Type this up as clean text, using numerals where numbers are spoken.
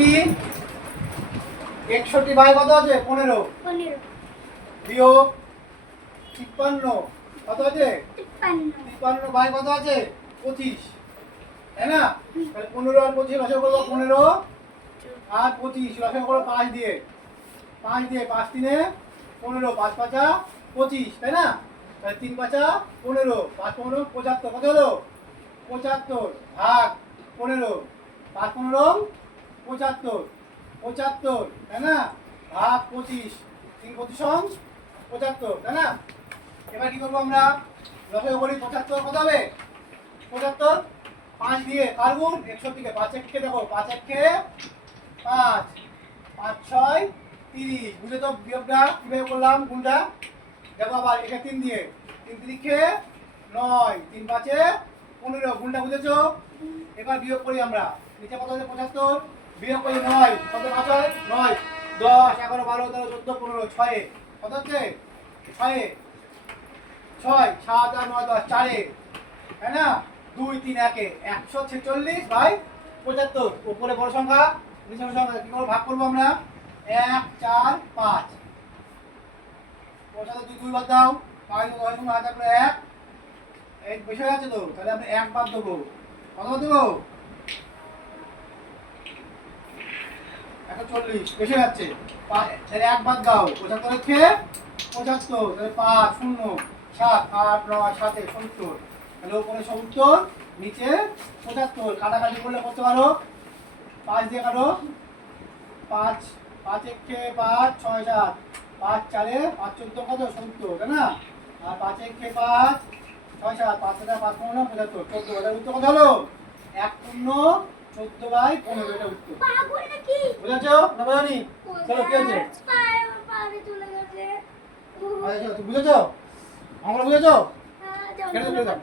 61 by কত আছে 15 বিয়োগ 53 কত আছে 53 বাই কত আছে 25, তাই না? তাহলে 15 আর 25 লসাগু করবো 15 আর 25 লসাগু করবো 5 দিয়ে 5 3 15 5 5 25, তাই না? তাহলে 3 5 15 5 15 75 কত হলো 75 ভাগ 15 5 15 75 75, তাই না? ভাগ 25 3 25 75, তাই না? এবার কি করবো আমরা লসাগু করি 75 কত হবে 75 5 দিয়ে কার গুণ 61 কে 5 1 দেখো 5 1 5 5 6 30 বুঝে তো বিয়োগটা কিভাবে করলাম গুণটা দেখো আবার এটা 3 দিয়ে 3 3 9 3 5 15 গুণটা বুঝেছো? এবার বিয়োগ করি আমরা নিচে কত আছে 75 বিয়োগ করি 9 কত 5 হয় 9 10 11 12 13 14 15 6 কত হচ্ছে 6 6 7 8 9 10 4 তাই না 2 3 1 146 বাই 75 উপরে বড় সংখ্যা নিচে বড় সংখ্যা কি করে ভাগ করব আমরা 1 4 5 ওর সাথে 2 2 বাদ দাও 5 10 সঙ্গে হাত করে 1 এই বেশি হয়ে যাচ্ছে তো তাহলে আমরা 1 বাদ দেব কত বাদ দেব 140 বেশি হয়ে যাচ্ছে তাহলে 1 বাদ দাও 75 হচ্ছে 75 তাহলে 5 0 7 8 9 7 70 তাহলে উপরে 70 নিচে 75 কাটাকাটি করলে করতে পারো 5 দিয়ে কাটো 5 5 1 5 6 7 5 4 5 14 কত 70, তাই না? আর 5 1 5 6 7 5 7 5 15 75 14 এটার উত্তর কত হলো 1 0 14 বাই 15 এটা উত্তর বুঝেছো না বুঝনি চলো কি হচ্ছে আচ্ছা তুমি বুঝেছো আমরা বুঝেছো কেন বুঝেছো